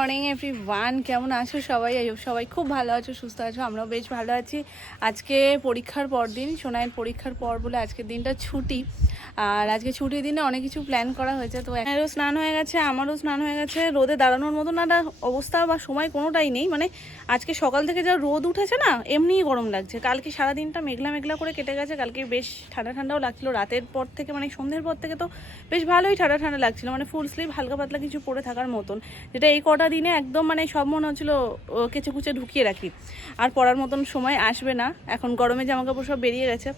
Morning everyone, কেমন আছো সবাই? সবাই খুব ভালো আছো, সুস্থ আছো, আমরাও বেশ ভালো আছি। আজকে পরীক্ষার পর দিন, সোনাইয়ের পরীক্ষার পর বলে আজকের দিনটা ছুটি। আর আজকে ছুটির দিনে অনেক কিছু প্ল্যান করা হয়েছে। তো এনারও স্নান হয়ে গেছে, আমারও স্নান হয়ে গেছে। রোদে দাঁড়ানোর মতন একটা অবস্থা বা সময় কোনোটাই নেই। মানে আজকে সকাল থেকে যা রোদ উঠেছে না, এমনিই গরম লাগছে। কালকে সারাদিনটা মেঘলা মেঘলা করে কেটে গেছে। কালকে বেশ ঠান্ডা ঠান্ডাও লাগছিল রাতের পর থেকে, মানে সন্ধ্যের পর থেকে তো বেশ ভালোই ঠান্ডা ঠান্ডা লাগছিল, মানে ফুল স্লিভ হালকা পাতলা কিছু পরে থাকার মতন, যেটা এই কটা দিনে একদম মানে সব মনে হচ্ছিলো কেচে কুচে ঢুকিয়ে রাখি। আর পরার মতন সময় আসবে না, এখন গরমে জামাকাপড় সব বেরিয়ে গেছে।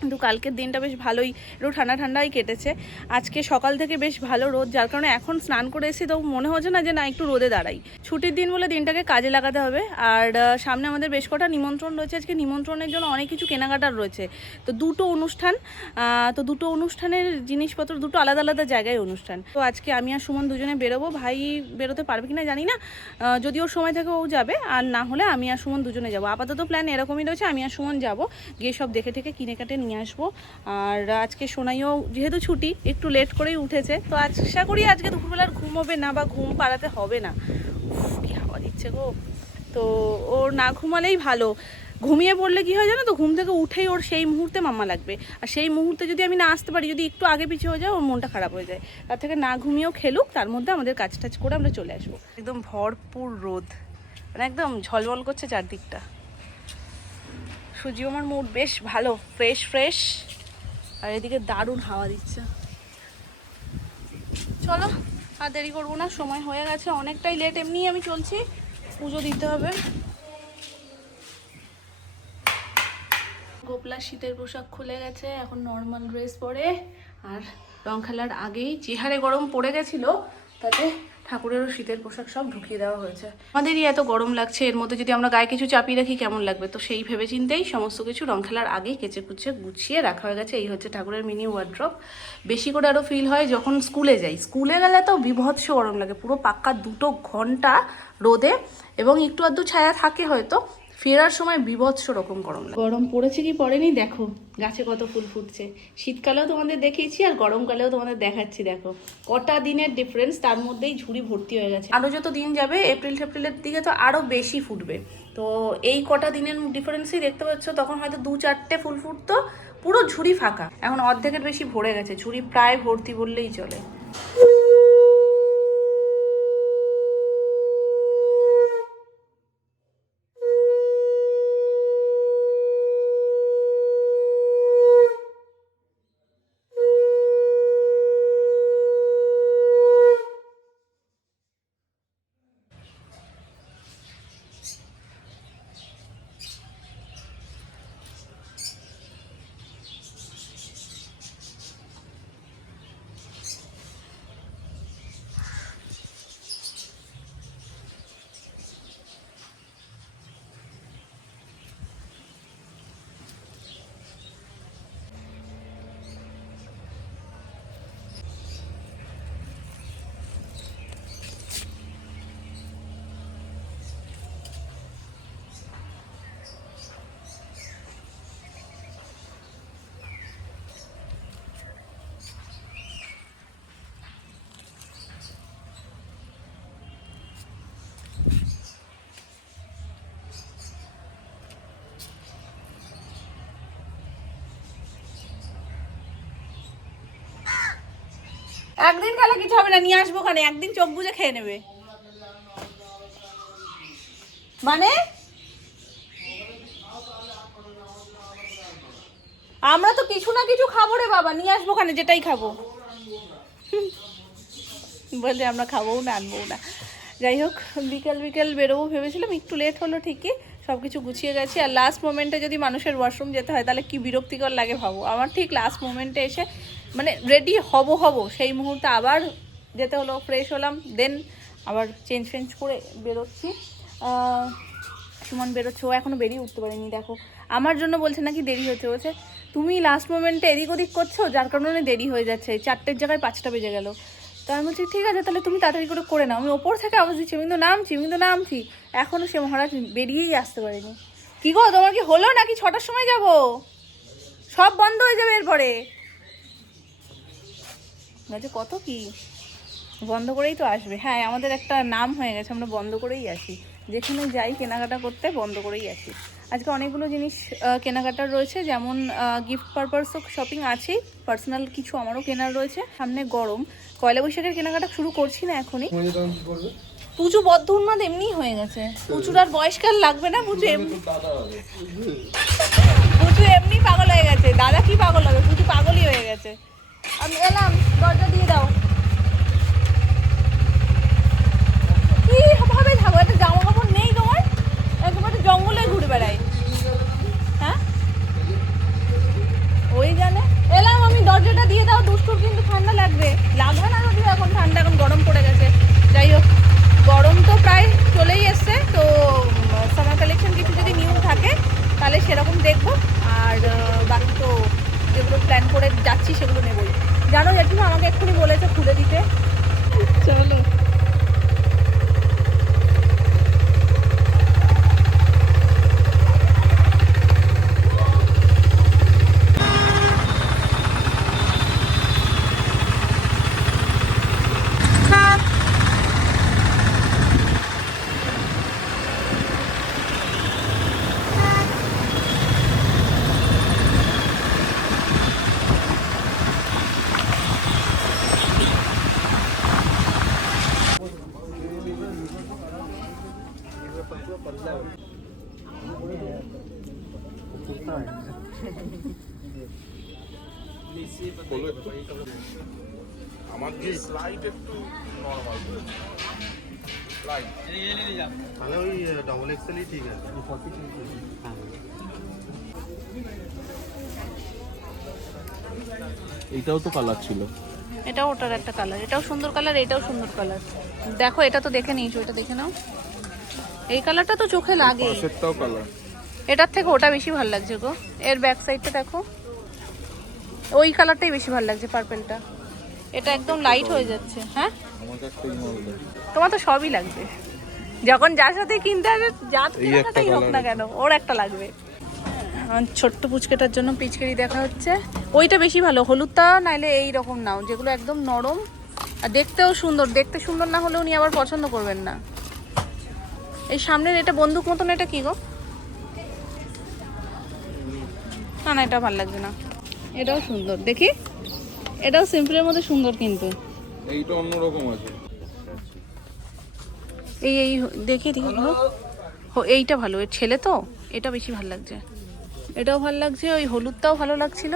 কিন্তু কালকের দিনটা বেশ ভালোই, একটু ঠান্ডা ঠান্ডাই কেটেছে। আজকে সকাল থেকে বেশ ভালো রোদ, যার কারণে এখন স্নান করে এসেছি তো মনে হচ্ছে না যে না একটু রোদে দাঁড়াই। ছুটির দিন বলে দিনটাকে কাজে লাগাতে হবে। আর সামনে আমাদের বেশ কটা নিমন্ত্রণ রয়েছে। আজকে নিমন্ত্রণের জন্য অনেক কিছু কেনাকাটার রয়েছে। তো দুটো অনুষ্ঠান, তো দুটো অনুষ্ঠানের জিনিসপত্র, দুটো আলাদা আলাদা জায়গায় অনুষ্ঠান। তো আজকে আমি আর সুমন দুজনে বেরোবো। ভাই বেরোতে পারবে কিনা জানি না, যদি ওর সময় থাকে ও যাবে, আর না হলে আমি আর সুমন দুজনে যাবো। আপাতত প্ল্যান এরকমই রয়েছে, আমি আর সুমন যাবো, গিয়ে সব দেখে ঠেকে কিনে কাটে নিয়ে আসবো। আর আজকে সোনাইও যেহেতু ছুটি, একটু লেট করেই উঠেছে, তো আশা করি আজকে দুপুরবেলার ঘুম হবে না বা ঘুম পাড়াতে হবে না। কি হাওয়া দিচ্ছে গো! তো ওর না ঘুমালেই ভালো। ঘুমিয়ে পড়লে কি হয় জানো তো, ঘুম থেকে উঠেই ওর সেই মুহূর্তে মাম্মা লাগবে। আর সেই মুহূর্তে যদি আমি না আসতে পারি, যদি একটু আগে পিছিয়ে হয়ে যায়, ওর মনটা খারাপ হয়ে যায়। তার থেকে না ঘুমিয়েও খেলুক, তার মধ্যে আমাদের কাজ টাজ করে আমরা চলে আসবো। একদম ভরপুর রোদ, মানে একদম ঝলমল করছে চারদিকটা। সূর্য আমার মুড বেশ ভালো, ফ্রেশ ফ্রেশ, আর এদিকে দারুণ হাওয়া দিচ্ছে। চলো আর দেরি করবো না, সময় হয়ে গেছে অনেকটাই লেট। এমনি আমি চলছি, পুজো দিতে হবে। গোপলার শীতের পোশাক খুলে গেছে, এখন নর্মাল ড্রেস পরে। আর রং খেলার আগেই যে হারে গরম পড়ে গেছিলো, তাতে ঠাকুরেরও শীতের পোশাক সব ঢুকিয়ে দেওয়া হয়েছে। আমাদেরই এত গরম লাগছে, এর মধ্যে যদি আমরা গায়ে কিছু চাপিয়ে রাখি কেমন লাগবে? তো সেই ভেবে চিন্তেই সমস্ত কিছু রং খেলার আগেই কেচে কুচে গুছিয়ে রাখা হয়ে গেছে। এই হচ্ছে ঠাকুরের মিনি ওয়ার্ড্রপ। বেশি করে আরও ফিল হয় যখন স্কুলে যাই। স্কুলে গেলে তো বিভৎস গরম লাগে, পুরো পাক্কা 2 ঘন্টা রোদে, এবং একটু আধটু ছায়া থাকে হয়তো, ফেরার সময় বিভৎস রকম গরম লাগে। গরম পড়েছে কি পড়েনি দেখো, গাছে কত ফুল ফুটছে। শীতকালেও তোমাদের দেখিয়েছি আর গরমকালেও তোমাদের দেখাচ্ছি, দেখো কটা দিনের ডিফারেন্স, তার মধ্যেই ঝুড়ি ভর্তি হয়ে গেছে। আরও যত দিন যাবে এপ্রিল টেপ্রিলের দিকে তো আরও বেশি ফুটবে। তো এই কটা দিনের ডিফারেন্সই দেখতে পাচ্ছ, তখন হয়তো 2-4টে ফুল ফুটতো, পুরো ঝুড়ি ফাঁকা। এখন অর্ধেকের বেশি ভরে গেছে, ঝুড়ি প্রায় ভর্তি বললেই চলে। একদিন খেলে কিছু হবে না, নিয়ে আসবো ওখানে, একদিন চোখ বুজে খেয়ে নেবে। মানে আমরা তো কিছু না কিছু খাবো রে বাবা, নিয়ে আসবো ওখানে, যেটাই খাবো। বললে আমরা খাবোও না, আনবো না। যাই হোক, বিকেল বিকেল বেরোবো ভেবেছিলাম, একটু লেট হলো ঠিকই, সব কিছু গুছিয়ে গেছি। আর লাস্ট মোমেন্টে যদি মানুষের ওয়াশরুম যেতে হয় তাহলে কি বিরক্তিকর লাগে ভাবো। আমার ঠিক লাস্ট মোমেন্টে এসে মানে রেডি হব সেই মুহূর্তে আবার যেতে হলো। ফ্রেশ হলাম, দেন আবার চেঞ্জ করে বেরোচ্ছি। সুমন বেরোচ্ছে, ও এখনও বেরিয়ে উঠতে পারেনি। দেখো আমার জন্য বলছে নাকি দেরি হচ্ছে, বলছে তুমি লাস্ট মোমেন্টে এদিক ওদিক করছো, যার কারণে দেরি হয়ে যাচ্ছে, 4টের জায়গায় 5টা বেজে গেল। তো আমি বলছি ঠিক আছে, তাহলে তুমি তাড়াতাড়ি করে নাও। আমি ওপর থেকে আওয়াজ দিচ্ছি, আমি তো নামছি, এখনও সে মহারাজ বেরিয়েই আসতে পারেনি। কী গো, তোমার কি হলো নাকি 6টার সময় যাব? সব বন্ধ হয়ে যাবে এরপরে। কত কি বন্ধ করেই তো আসবে। হ্যাঁ, আমাদের একটা নাম হয়ে গেছে, আমরা বন্ধ করেই আসি, যেখানে যাই কেনাকাটা করতে বন্ধ করেই আসি। আজকে অনেকগুলো জিনিস কেনাকাটার রয়েছে, যেমন গিফট পারপাসও শপিং আছেই, পার্সোনাল কিছু আমারও কেনার রয়েছে। সামনে গরম, পয়লা বৈশাখের কেনাকাটা শুরু করছি না এখনই। পুজো বদ্ধ উন্মাদ এমনিই হয়ে গেছে, পুজোর আর বয়সকাল লাগবে না, পুজো এমনি পাগল হয়ে গেছে। দাদা কি পাগল হবে, পুজো পাগলই হয়ে গেছে। আমি এলাম, দরজা দিয়ে দাও। কি ভাবে থাকো, একটা জামা কাপড় নেই তোমার, একেবারে জঙ্গলে ঘুরে বেড়াই। হ্যাঁ ওই জানে। এলাম আমি, দরজাটা দিয়ে দাও, দুষ্টুর কিন্তু ঠান্ডা লাগবে। লাগবে না যদিও এখন ঠান্ডা, এখন গরম পড়ে গেছে। যাই হোক, গরম তো প্রায় চলেই এসছে, তো সামার কালেকশন কিছু যদি নিউ থাকে তাহলে সেরকম দেখবো। আর বাকি তো যেগুলো প্ল্যান করে যাচ্ছি সেগুলো নেবই। জানো জেঠিমা আমাকে এক্ষুনি বলেছে খুলে দিতে। চলো। আমার যে স্লাইড একটু নরমাল স্লাইড তাহলে ওই ডবল এক্সেলই ঠিক আছে। এইটাও তো কালার ছিল, এটাও ওটার একটা কালার, এটাও সুন্দর কালার, এটাও সুন্দর কালার। দেখো এটা তো দেখে নিয়েছো, এটা দেখে নাও। এই কালারটা তো চোখে লাগে, পাশেরটাও কালার। এটার থেকে ওটা বেশি ভালো লাগছে গো। এর ব্যাক সাইডটা দেখো, ওই কালারটাই বেশি ভালো লাগছে, পার্পেলটা। এটা একদম লাইট হয়ে যাচ্ছে। হ্যাঁ আমার কাছে এই মডেল, তোমার তো সবই লাগবে, যখন যার সাথে কিনতে হবে, যার কেনাকাটাই হোক না কেন, ওর একটা লাগবে। ছোট্ট পুচকেটার জন্য পিচকারি দেখা হচ্ছে, ওইটা বেশি ভালো, হলুদটা নাইলে এই রকম নাও, যেগুলো একদম নরম আর দেখতেও সুন্দর। দেখতে সুন্দর না হলেও উনি আবার পছন্দ করবেন না। এই সামনের এটা বন্দুক মতন, এটা কি গো? না না, এটা ভালো লাগছে না। এটাও সুন্দর, দেখি এটাও সিম্পলের মধ্যে সুন্দর, কিন্তু এইটা অন্যরকম আছে। এই এই দেখি দেখি এইটা ভালো, এর ছেলে তো, এটা বেশি ভালো লাগছে। এটাও ভালো লাগছে, ওই হলুদটাও ভালো লাগছিল,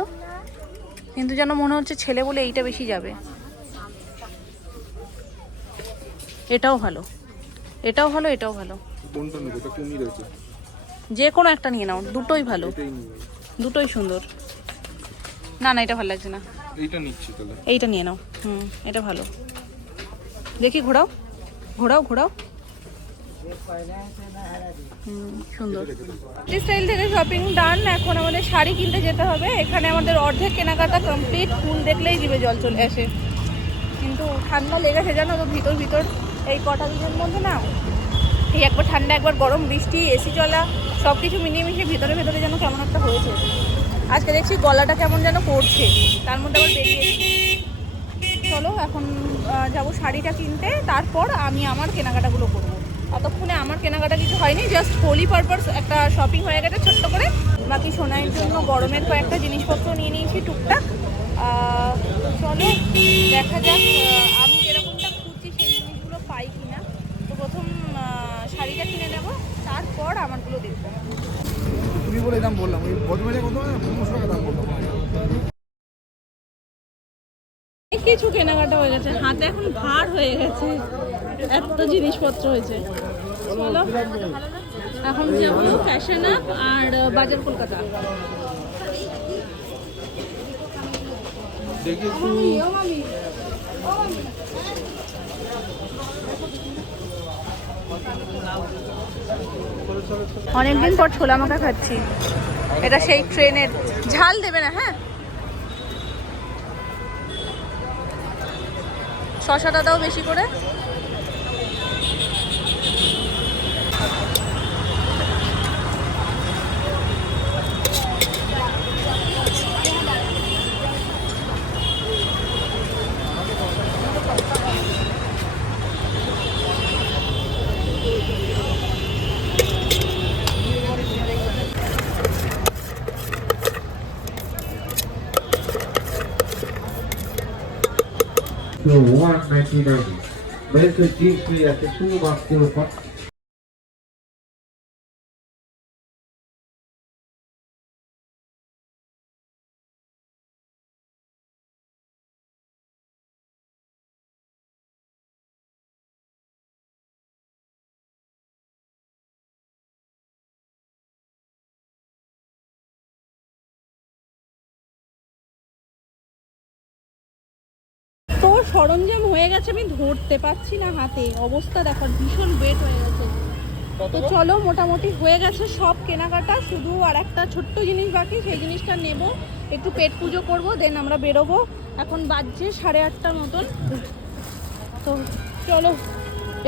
কিন্তু যেন মনে হচ্ছে ছেলে বলে এইটা বেশি যাবে। এটাও ভালো, এটাও ভালো, এটাও ভালো। কোনটা নেবে? এটা কমই রয়েছে, যে কোনো একটা নিয়ে নাও, দুটোই ভালো, এটাই নেবে। দুটোই সুন্দর। না না, এটা ভালো লাগছে না, এইটা নিচ্ছি তাহলে। এইটা নিয়ে নাও। এটা ভালো, দেখি ঘোরাও ঘোরাও ঘোরাও। সুন্দর। স্টাইল থেকে শপিং ডান, এখন আমাদের শাড়ি কিনতে যেতে হবে। এখানে আমাদের অর্ধেক কেনাকাটা কমপ্লিট, ফুল দেখলেই জিভে জল চলে আসে। কিন্তু ঠান্ডা লেগেছে জানো তো, ভিতর ভিতর এই কটা দিনের মধ্যে না, এই একবার ঠান্ডা একবার গরম, বৃষ্টি, এসি চলা, সব কিছু মিলিয়ে মিশিয়ে ভিতরে ভেতরে যেন কেমন একটা হয়েছে। আজকে দেখছি গলাটা কেমন যেন করছে, তার মধ্যে আবার বেরিয়েছি। চলো এখন যাবো শাড়িটা কিনতে, তারপর আমি আমার কেনাকাটাগুলো করবো। ততক্ষণে আমার কেনাকাটা কিছু হয়নি, জাস্ট হোলি পারপাস একটা শপিং হয়ে গেছে ছোট্ট করে। বাকি সোনাইয়ের জন্য গরমের কয়েকটা জিনিসপত্র নিয়ে নিয়েছি টুকটাক। তো চলো দেখা যাক আমি যেরকমটা খুঁজছি সেই জিনিসগুলো পাই কিনা। তো প্রথম শাড়িটা কিনে নেব, তারপর আমারগুলো দেখবো। তুমি বলে দাম বললাম, ওই বদমেজে কত 1500 টাকা দাম বললাম। কিছু কেনাকাটা হয়ে গেছে, হাতে এখন ভার হয়ে গেছে, এত জিনিসপত্র হয়েছে। চলো এখন যাবো ফ্যাশন আপ আর বাজার কলকাতা। দেখি একটু অনেকদিন পর ছোলা মাখা খাচ্ছি, এটা সেই ট্রেনের। ঝাল দেবে না? হ্যাঁ, শসাটা দাও বেশি করে। 199. Men's jeans আছে শুধুমাত্র তো সরঞ্জাম হয়ে গেছে, আমি ধরতে পারছি না হাতে, অবস্থা দেখার ভীষণ ওয়েট হয়ে গেছে। তো চলো, মোটামুটি হয়ে গেছে সব কেনাকাটা, শুধু আর একটা ছোট্ট জিনিস বাকি, সেই জিনিসটা নেব, একটু পেট পুজো করব, দেন আমরা বেরোবো। এখন বাজছে 8:30 মতন। তো চলো,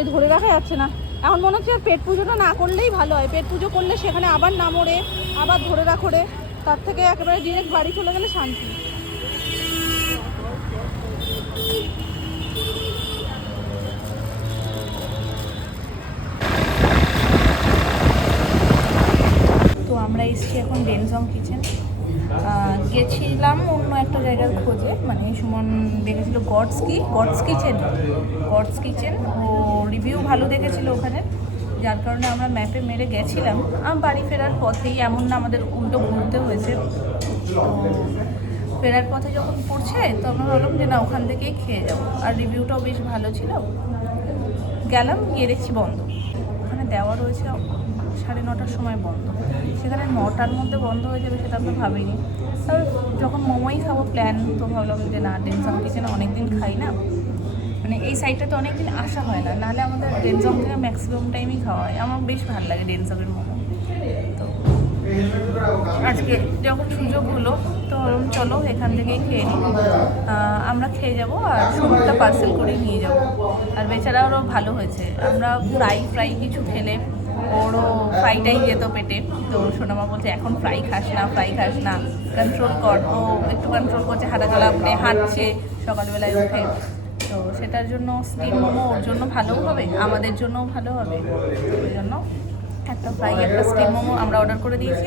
এ ধরে রাখা যাচ্ছে না এখন, মনে হচ্ছে পেট পুজোটা না করলেই ভালো হয়। পেট পুজো করলে সেখানে আবার না মরে আবার ধরে রাখরে, তার থেকে একেবারে ডিরেক্ট বাড়ি চলে গেলে শান্তি। তো আমরা এসেছি এখন ডেনজং কিচেন। গেছিলাম অন্য একটা জায়গার খোঁজে, মানে সুমন দেখেছিল গডস কিচেন, ও রিভিউ ভালো দেখেছিল ওখানে, যার কারণে আমরা ম্যাপে মেরে গেছিলাম। বাড়ি ফেরার পথেই, এমন না আমাদের উল্টো ঘুরতে হয়েছে। তো ফেরার পথে যখন পড়ছে তো আমরা ভাবলাম যে না, ওখান থেকেই খেয়ে যাবো, আর রিভিউটাও বেশ ভালো ছিল। গেলাম, গিয়ে দেখছি বন্ধ। ওখানে দেওয়া রয়েছে 9:30টার সময় বন্ধ, সেখানে 9টার মধ্যে বন্ধ হয়ে যাবে সেটা আমরা ভাবিনি। আর যখন মোমোই খাবো প্ল্যান, তো ভাবলাম যে না, ডেনজং কিচেনে অনেকদিন খাই না, মানে এই সাইডটাতে অনেকদিন আসা হয় না, নাহলে আমাদের ডেনজং থেকে ম্যাক্সিমাম টাইমই খাওয়া হয়। আমার বেশ ভালো লাগে ডেনজংয়ের মোমো। তো আজকে যখন সুযোগ হলো তো চলো এখান থেকেই খেয়ে নিই। আমরা খেয়ে যাবো আর সুন্দরটা পার্সেল করে নিয়ে যাব। আর বেচারাও ভালো হয়েছে, আমরা ফ্রাই কিছু খেলে ওরও ফ্রাইটাই যেত পেটে। তো সোনামা বলছে এখন ফ্রাই খাস না, কন্ট্রোল কর। ও একটু কন্ট্রোল করছে, হাঁটা চলা, মানে হাঁটছে সকালবেলায় উঠে। তো সেটার জন্য স্টিম মোমো ওর জন্য ভালোও হবে, আমাদের জন্যও ভালো হবে। ওই জন্য একটা ফ্রাই একটা স্টিম মোমো আমরা অর্ডার করে দিয়েছি,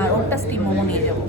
আর ওরটা স্টিম মোমো নিয়ে যাবো।